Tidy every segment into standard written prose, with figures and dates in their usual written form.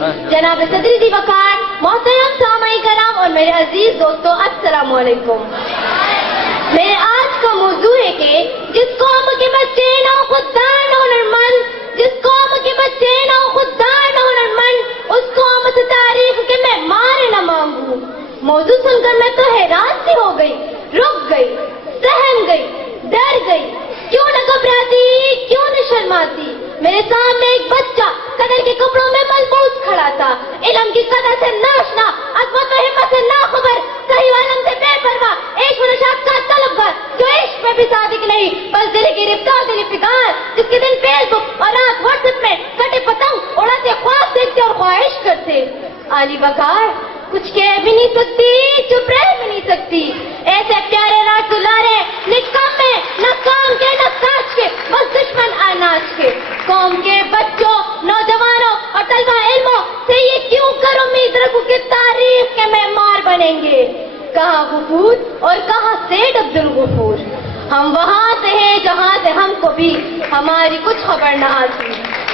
جناب صدری دی وقار، محترم سامعین کرام اور میرے عزیز دوستوں، السلام علیکم۔ میرے آج کا موضوع ہے کہ جس قوم کے بچے نہ خوددار نہ ہنرمند، جس قوم کے بچے نہ خوددار نہ ہنرمند، اس قوم سے تعریف کے میں مار نہ مانگوں۔ موضوع سن کر میں تو حیران سی ہو گئی، رک گئی، سہم گئی، ڈر گئی، کیوں نہ گھبراتی، کیوں نہ شرماتی۔ میرے سامنے ایک بچہ قدر کے کپڑوں میں ملبوس کھڑا تھا، علم کی قدر سے ناشنا، عظمت و ہمت سے ناخبر، صحیح علم سے بے پرواہ، عشق و نشاط کا طلبگار، جو عشق میں بھی صادق نہیں بس دل کی رفتار دل فگار، جس کے دن فیس بک اور رات واٹس ایپ میں کٹے پتنگ اڑاتے خواب دیکھتے اور خواہش کرتے۔ عالی وقار کچھ کہہ بھی نہیں سکتی، چپ رہ بھی نہیں سکتی، ایسے پیارے راج دلارے نکمے، نہ کام کے نہ کاج کے، بس دشمن اناج کے۔ قوم کے بچوں، نوجوانوں اور طلبہ علموں سے یہ کیوں کر امید رکھوں کہ تاریخ کے معمار بنیں گے؟ کہاں وفود اور کہاں سید عبدالغفور؟ ہم وہاں سے ہیں جہاں سے ہم کو بھی ہماری کچھ خبر نہ آتی۔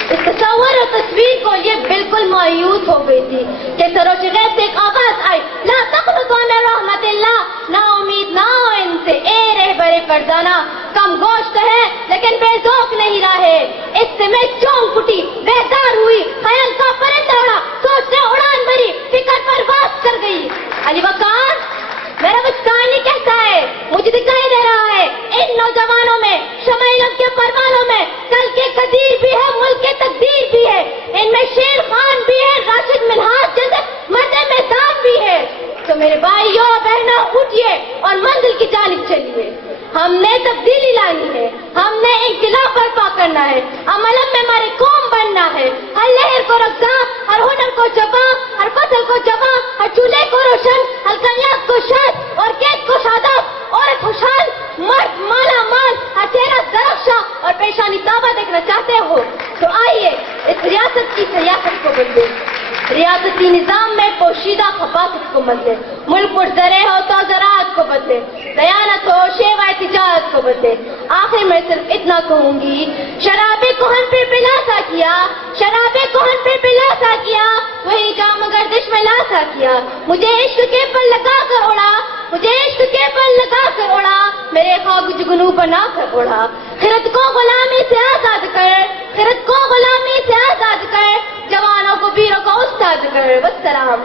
اس تصور اور تصویر کو یہ بالکل مایوس ہو گئی تھی کہ سروش غیب سے ایک آواز آئی، لا تقنطوا من رحمت اللہ، نا امید نہ ہو ان سے اے رہبر فرزانہ، کم گوشت ہے لیکن بے ذوق نہیں رہے۔ اس سے میں چونک اٹھی، بیدار ہوئی، خیال کا پرندہ اڑا، سوچ سے اڑان بھری، فکر پرواز کر گئی۔ علی وقار میرا وجدان یہ کہتا ہے، مجھے دکھائی دے رہا ہے ان نوجوانوں میں، شمع علم کے پروانوں میں کل کے قدیر بھی ہے، ملک کے تقدیر بھی ہے، ان میں شیر خان بھی ہے، راشد منہاج جیسے مرد میدان بھی ہے۔ تو میرے بھائیوں بہنوں اٹھیے اور منزل کی جانب چلیے۔ ہم نے تبدیلی لانی ہے، ہم نے انقلاب برپا کرنا ہے، عمل میں ہماری قوم بننا ہے، ہر لہر کو رقصاں، ہر ہنر کو جواں، ہر فصل کو جواں، ہر چولہے کو روشن، ہر کامیاب کو شاد اور قید کو شاداب، عورت خوشحال، مرد مالا مال، ہر چہرہ درخشاں اور پیشانی تابہ دیکھنا چاہتے ہو تو آئیے اس ریاست کی سیاست کو بدلے، ریاستی نظام میں پوشیدہ خباثت کو بدلے، ملک پرزرے ہو تو زراعت کو بدلے، دیانت ہو شیوہ تجارت کو بدلے۔ آخر میں صرف اتنا کہوں گی، شراب کہن پہ پلاسا کیا، شراب کہن پہ پلاسا کیا، وہی جام گردش میں لاسا کیا، مجھے عشق کے پر لگا کر اڑا، مجھے عشق کے پر لگا کر اڑا، میرے خواب جگنو بنا کر اڑا۔ خرد کو غلامی سے آزاد کر، خرد کو غلامی سے آزاد کر، جوانوں کو ویروں کو استاد کر۔ والسلام۔